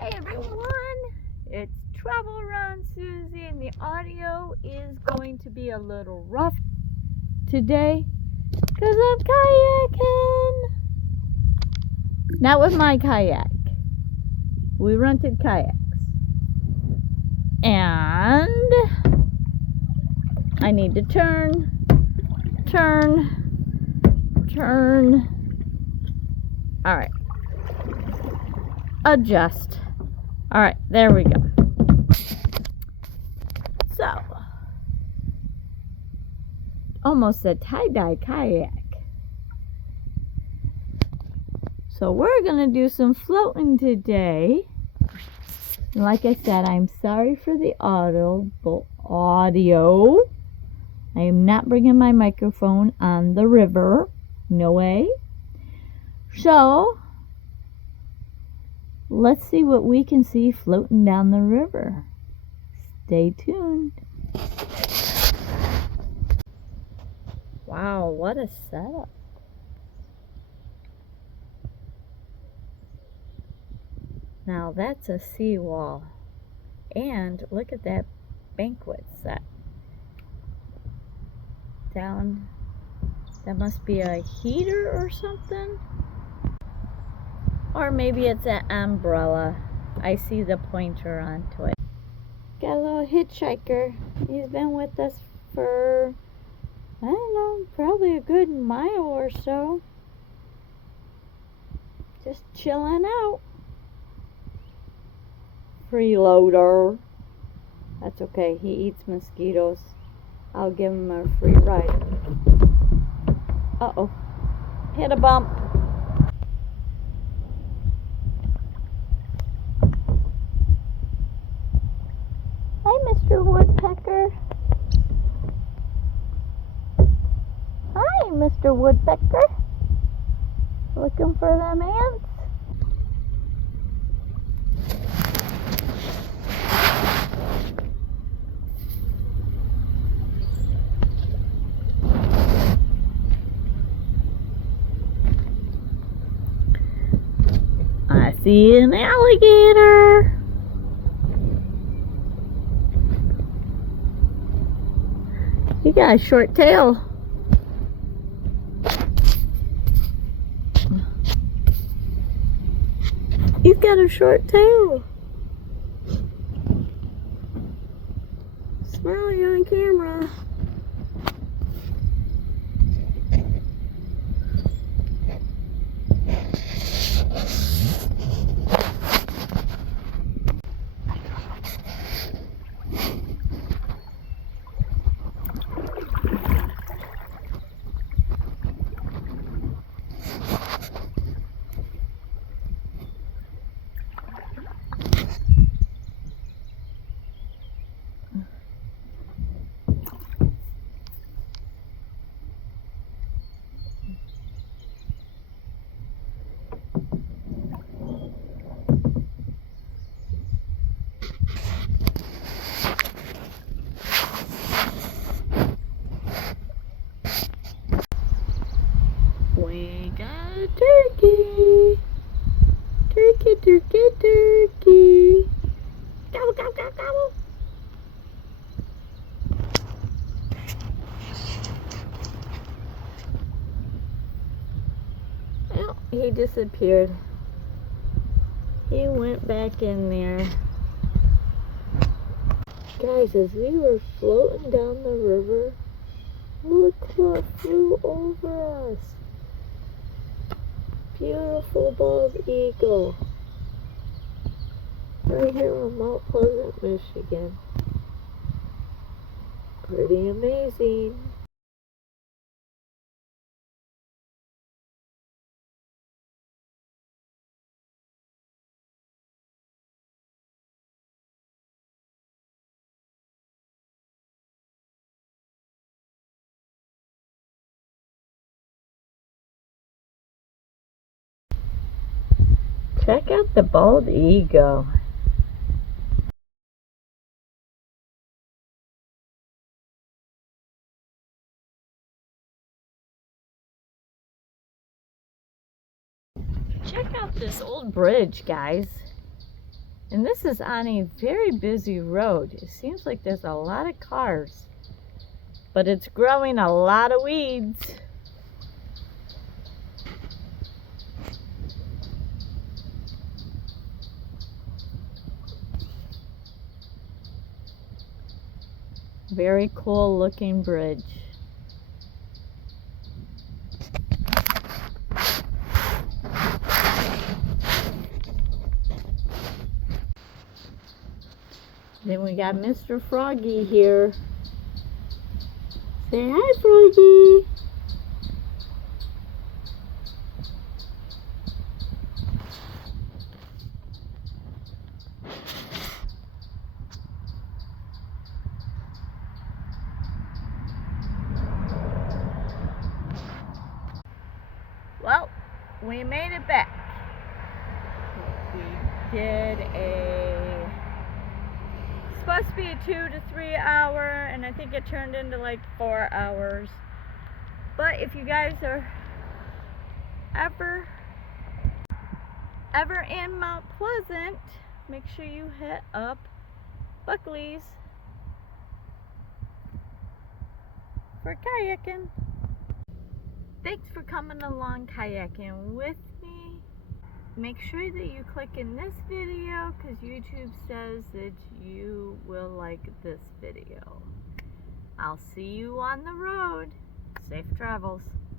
Hey everyone, it's Travel Around Suzy, and the audio is going to be a little rough today because I'm kayaking. Not with my kayak. We rented kayaks. And I need to turn. Alright. Adjust. Alright, there we go. So, almost a tie-dye kayak. So we're going to do some floating today. And like I said, I'm sorry for the audio. I am not bringing my microphone on the river. No way. So, let's see what we can see floating down the river. Stay tuned. Wow, what a setup. Now that's a seawall. And look at that banquet set. Down, that must be a heater or something. Or maybe it's an umbrella. I see the pointer onto it. Got a little hitchhiker. He's been with us for, I don't know, probably a good mile or so. Just chilling out. Freeloader. That's okay. He eats mosquitoes. I'll give him a free ride. Uh-oh. Hit a bump. Hi, Mr. Woodpecker. Hi, Mr. Woodpecker. Looking for them ants? I see an alligator. He got a short tail. He's got a short tail. Smiley on camera. We got a turkey. Turkey. Gobble, gobble, gobble, gobble. Well, he disappeared. He went back in there. Guys, as we were floating down the river, look what flew over us. Beautiful bald eagle. Right here on Mount Pleasant, Michigan. Pretty amazing. Check out the bald eagle. Check out this old bridge, guys. And this is on a very busy road. It seems like there's a lot of cars, but it's growing a lot of weeds. Very cool looking bridge. Then we got Mr. Froggy here. Say hi, Froggy. Well, we made it back. We did supposed to be a 2 to 3 hour, and I think it turned into like 4 hours. But if you guys are ever in Mount Pleasant, make sure you hit up Buckley's for kayaking. Thanks for coming along kayaking with me. Make sure that you click in this video because YouTube says that you will like this video. I'll see you on the road. Safe travels.